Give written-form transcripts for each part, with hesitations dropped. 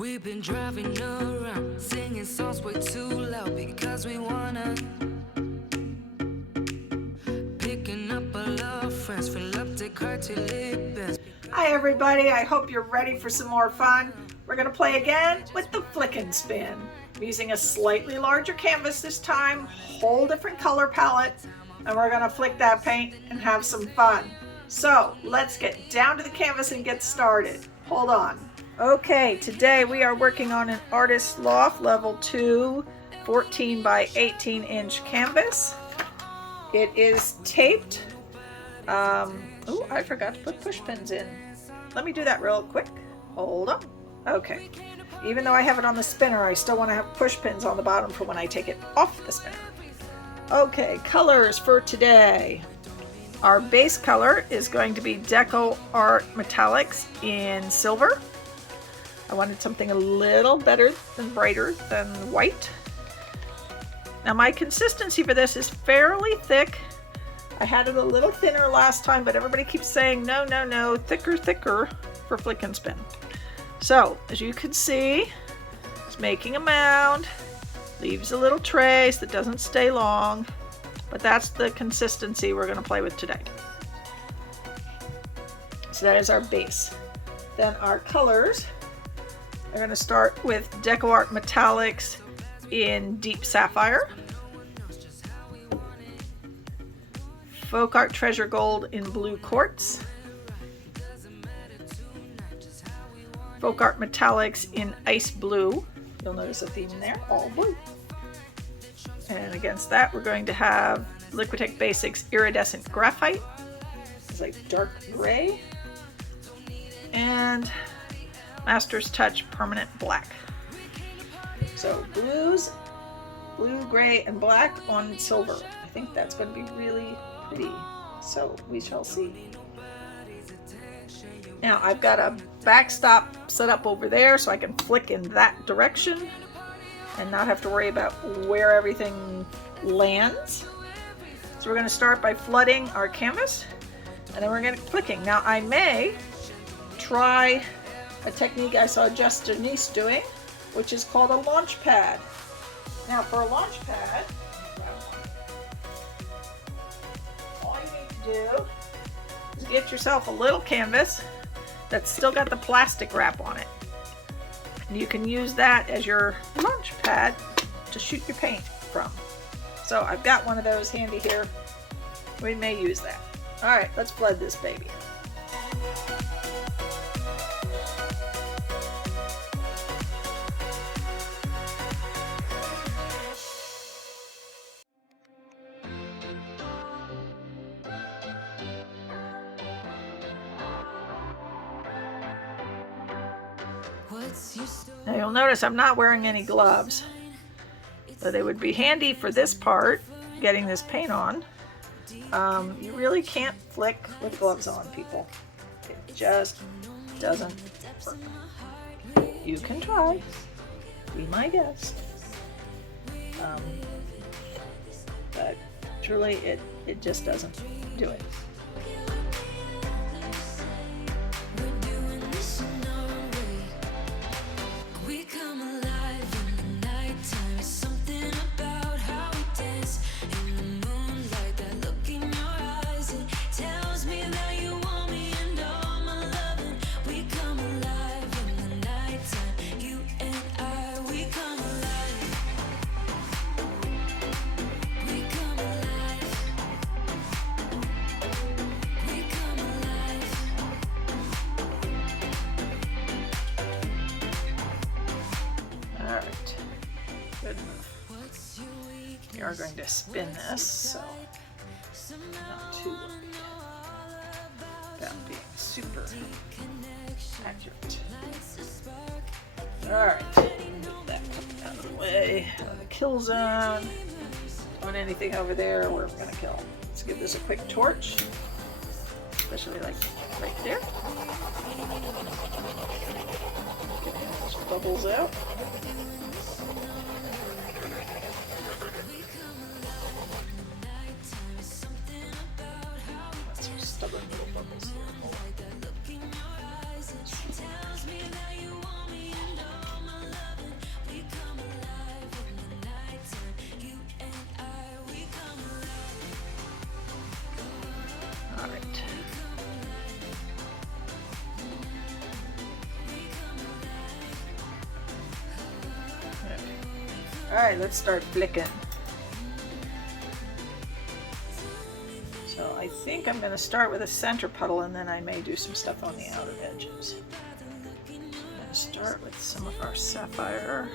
We've been driving around, singing songs way too loud because we wanna. Picking up all our friends, fill up the Acrylic bands. Hi everybody, I hope you're ready for some more fun. We're going to play again with the flick and spin. I'm using a slightly larger canvas this time, whole different color palette, and we're going to flick that paint and have some fun. So let's get down to the canvas and get started. Hold on. Okay, today we are working on an Artist Loft Level 2 14 by 18 inch canvas. It is taped. Oh, I forgot to put push pins in. Let me do that real quick. Hold on. Okay. Even though I have it on the spinner, I still want to have push pins on the bottom for when I take it off the spinner. Okay, colors for today. Our base color is going to be Deco Art Metallics in silver. I wanted something a little better than brighter than white. Now my consistency for this is fairly thick. I had it a little thinner last time, but everybody keeps saying no, no, no, thicker, thicker for flick and spin. So as you can see, it's making a mound, leaves a little trace that doesn't stay long, but that's the consistency we're going to play with today. So that is our base. Then our colors are going to start with Deco Art Metallics in Deep Sapphire, Folk Art Treasure Gold in Blue Quartz, Folk Art Metallics in Ice Blue. You'll notice a theme there, all blue. And against that, we're going to have Liquitex Basics Iridescent Graphite. It's like dark gray. And Master's Touch Permanent Black. So blues, blue, gray, and black on silver. I think that's going to be really pretty. So we shall see. Now I've got a backstop set up over there so I can flick in that direction and not have to worry about where everything lands. So we're going to start by flooding our canvas and then we're going to flicking. Now I may try a technique I saw Just Denise doing, which is called a Launchpad. Now for a Launchpad, all you need to do is get yourself a little canvas that's still got the plastic wrap on it. And you can use that as your launch pad to shoot your paint from. So I've got one of those handy here. We may use that. All right, let's flood this baby. Now you'll notice I'm not wearing any gloves, so they would be handy for this part, getting this paint on. You really can't flick with gloves on, people. It just doesn't work. You can try, be my guest, but truly it just doesn't do it. Alright, good enough. We are going to spin this, so not too worried about being super accurate. Alright, move that out of the way. The kill zone. On anything over there, we're going to kill. Let's give this a quick torch, especially like right there. Get those bubbles out. Stubborn little bubbles here. All right, let's start flicking. So I think I'm going to start with a center puddle, and then I may do some stuff on the outer edges. I'm going to start with some of our sapphire.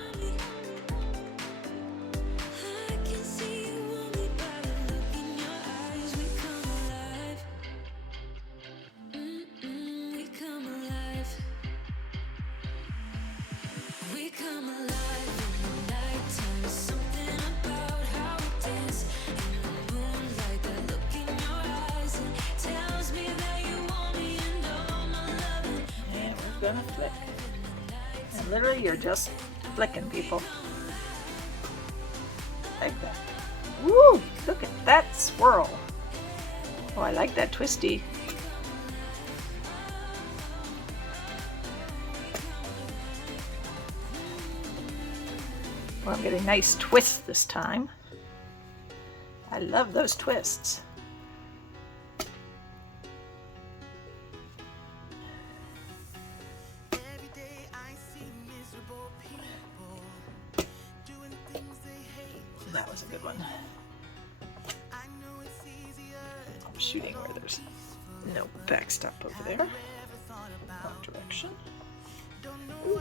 Gonna flick, and literally you're just flicking, people, like that. Woo! Look at that swirl. Oh, I like that twisty. Well, I'm getting nice twists this time. I love those twists. That was a good one. I'm shooting where there's no backstop over there. Wrong direction. Ooh.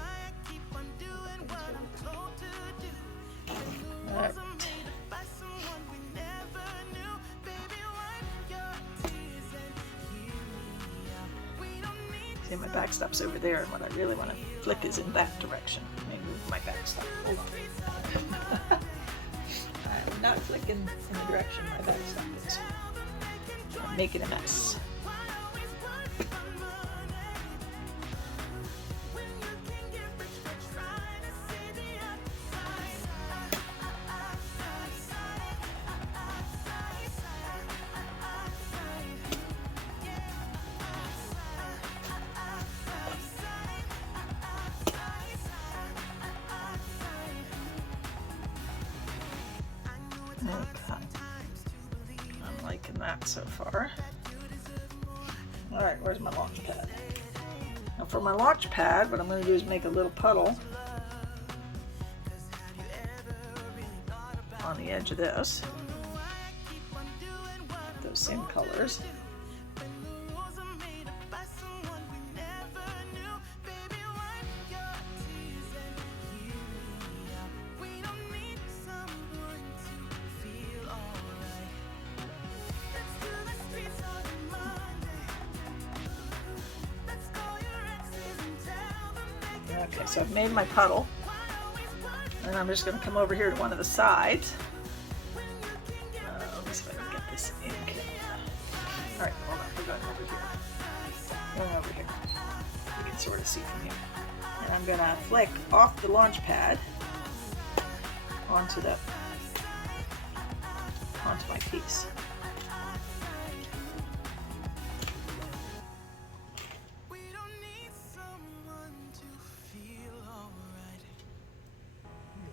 All right. See, my backstop's over there, and what I really want to flick is in that direction. Let me move my backstop. Hold on. I'm not flicking in the direction my backstop is. I'm making a mess. Okay. I'm liking that so far. Alright, where's my launch pad? Now for my launch pad, what I'm going to do is make a little puddle on the edge of this. Those same colors. Okay, so I've made my puddle, and I'm just going to come over here to one of the sides. Let me see if I can get this ink. Alright, hold on, we're going over here. Going over here. You can sort of see from here. And I'm going to flick off the launch pad onto my piece.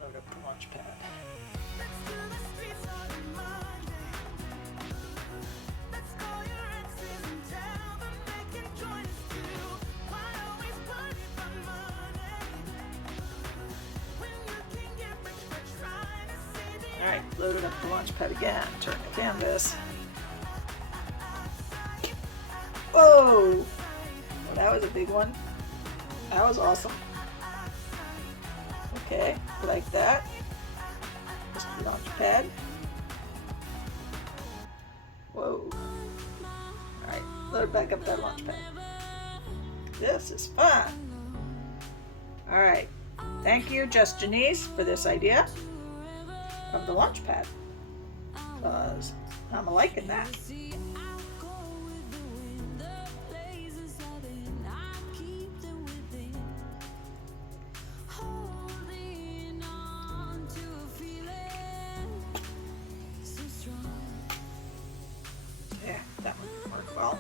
Load up the launch pad. Alright, loaded up the launch pad again. Turn the canvas. Whoa! Well, that was a big one. That was awesome. Okay, like that. Just the launch pad. Whoa. Alright, load back up that launch pad. This is fun. Alright, thank you, Just Janice, for this idea of the launch pad. Because I'm liking that. Yeah, that one didn't work well.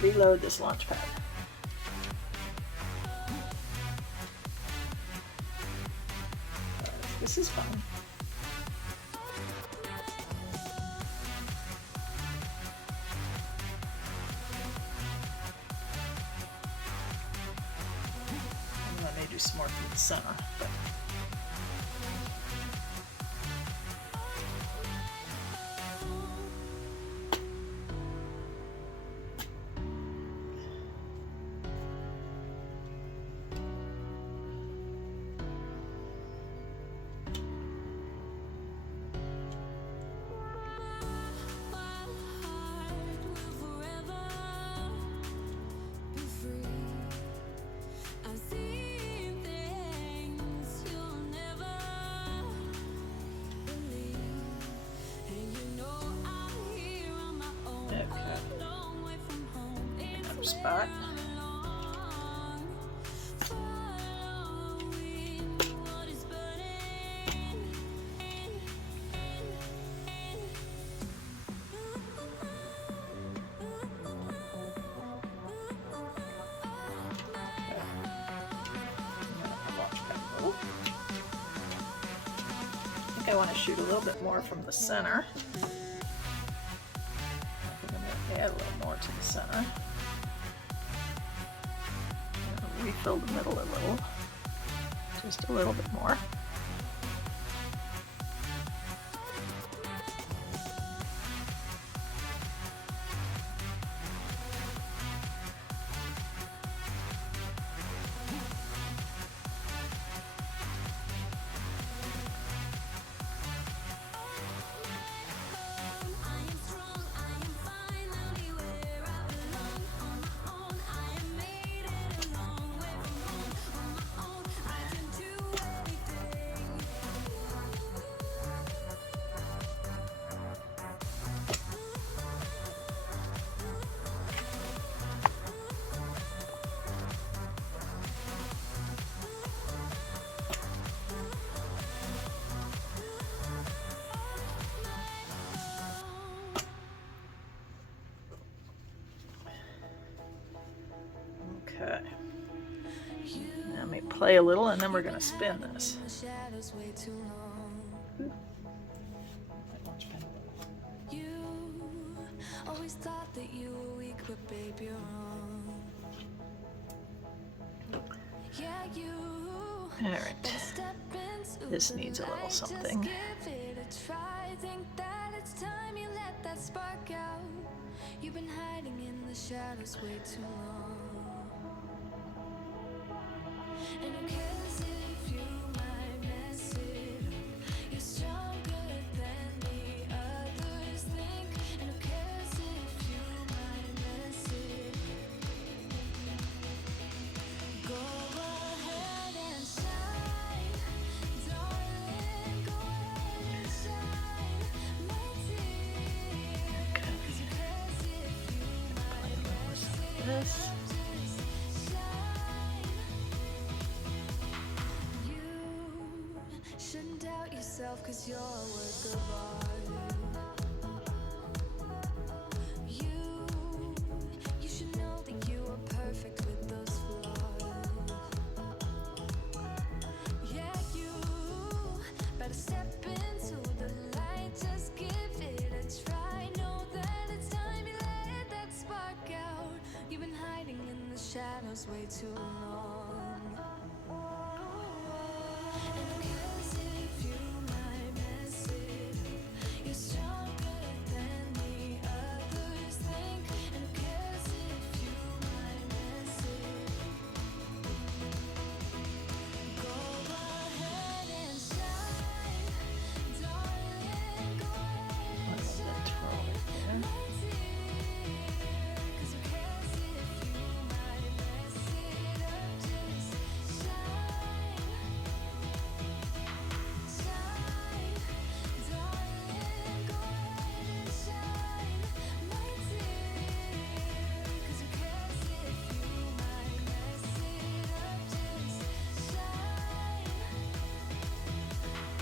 Reload this launch pad. This is fun. And I may do some more through the center, but spot. I think I want to shoot a little bit more from the center. I'm going to add a little more to the center. Refill the middle a little, just a little bit more. Okay. Let me play a little and then we're going to spin this. All right. This needs a little something. You've been hiding in the shadows way too long. And who cares if you might mess it up? You're stronger than the others think. And who cares if you might mess it up? Go ahead and shine, darling. Go ahead and shine, my dear. 'Cause who cares if you might mess it up? Shouldn't doubt yourself, 'cause you're a work of art. You should know that you are perfect with those flaws. Yeah, you better step into the light, just give it a try. Know that it's time you let that spark out. You've been hiding in the shadows way too long.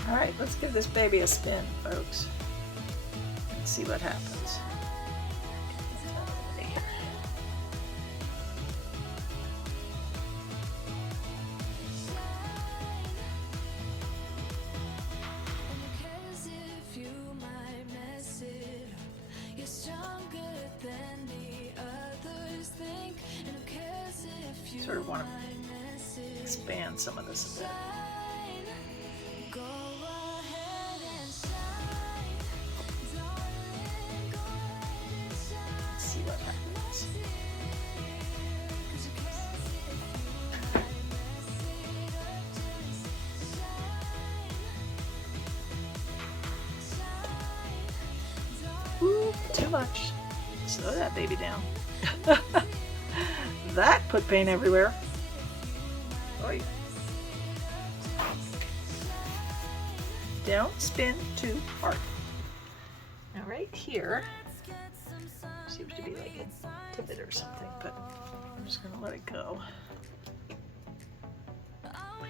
All right, let's give this baby a spin, folks, and see what happens. sort of want to expand some of this a bit. Let's see what happens. Ooh, too much. Slow that baby down. That put paint everywhere. Oy. Don't spin too hard. Now right here seems to be like a divot or something, but I'm just gonna let it go. Ooh,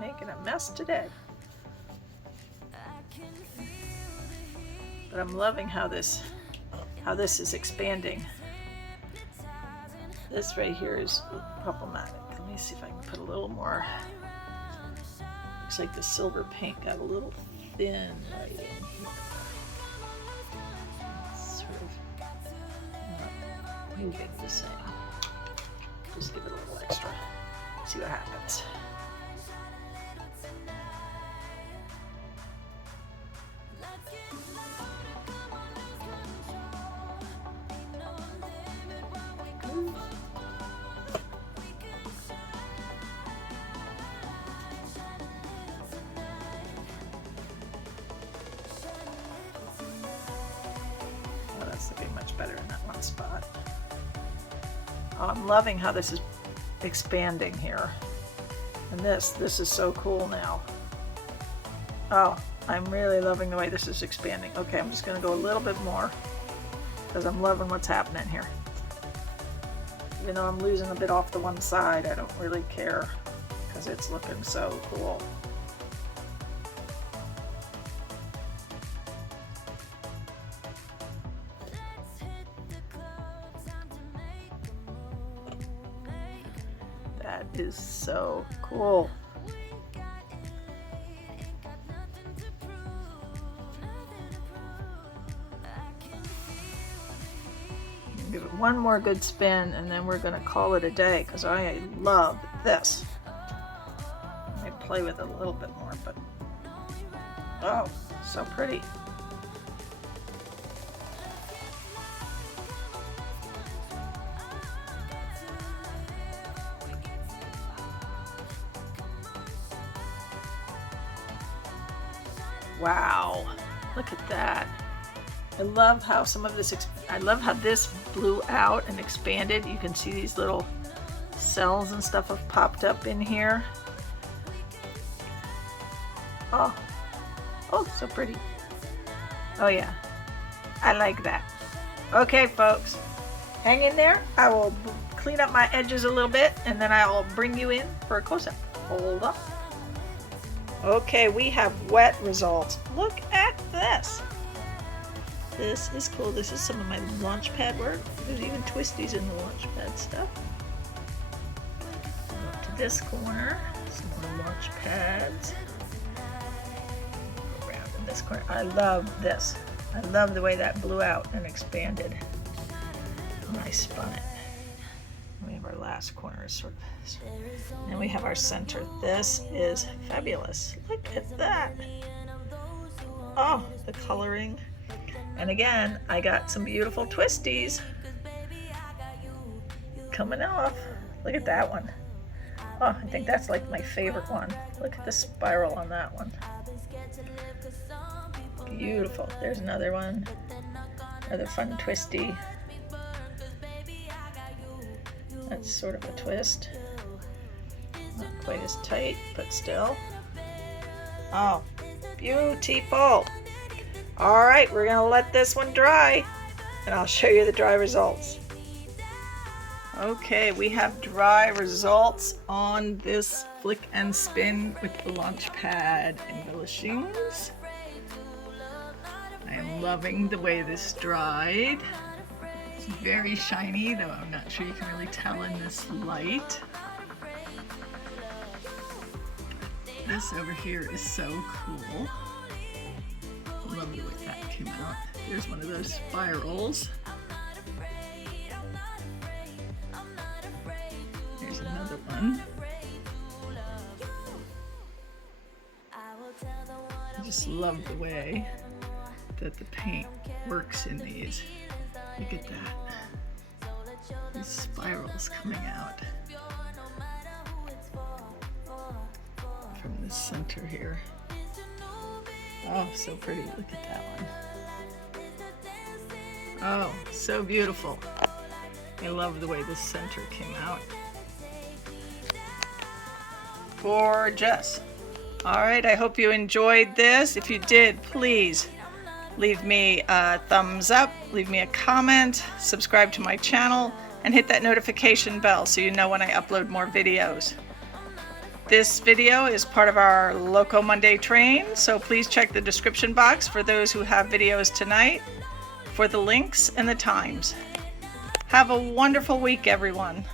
making a mess today. But I'm loving how this is expanding. This right here is problematic. Let me see if I can put a little more. Looks like the silver paint got a little thin right in here. It's sort of not moving the same. Just give it a little extra. See what happens. Looking much better in that one spot. Oh, I'm loving how this is expanding here. And this is so cool now. Oh, I'm really loving the way this is expanding. Okay, I'm just going to go a little bit more because I'm loving what's happening here. Even though I'm losing a bit off the one side, I don't really care because it's looking so cool. That is so cool. Give it one more good spin and then we're going to call it a day because I love this. I might play with it a little bit more, but oh, so pretty. Wow, look at that. I love how some of this, I love how this blew out and expanded. You can see these little cells and stuff have popped up in here. Oh, so pretty. Oh yeah, I like that. Okay folks, hang in there. I will clean up my edges a little bit and then I'll bring you in for a close-up. Hold up. Okay, we have wet results. Look at this. This is cool. This is some of my Launchpad work. There's even twisties in the Launchpad stuff. Go up to this corner. Some more Launchpads. Go around in this corner. I love this. I love the way that blew out and expanded when I spun it. We have our last corner sort of. And we have our center. This is fabulous. Look at that. Oh, the coloring. And again, I got some beautiful twisties coming off. Look at that one. Oh, I think that's like my favorite one. Look at the spiral on that one. Beautiful. There's another one. Another fun twisty. That's sort of a twist. Not quite as tight, but still. Oh, beautiful. All right, we're gonna let this one dry and I'll show you the dry results. Okay, we have dry results on this flick and spin with the Launchpad embellishings. I am loving the way this dried. It's very shiny, though I'm not sure you can really tell in this light. This over here is so cool. Love the way that came out. There's one of those spirals. one. I just love the way that the paint works in these. Look at that. These spirals coming out from the center here. Oh, so pretty. Look at that one. Oh, so beautiful. I love the way the center came out. Gorgeous. All right, I hope you enjoyed this. If you did, please leave me a thumbs up, leave me a comment, subscribe to my channel, and hit that notification bell so you know when I upload more videos. This video is part of our Loco Monday train, so please check the description box for those who have videos tonight for the links and the times. Have a wonderful week, everyone.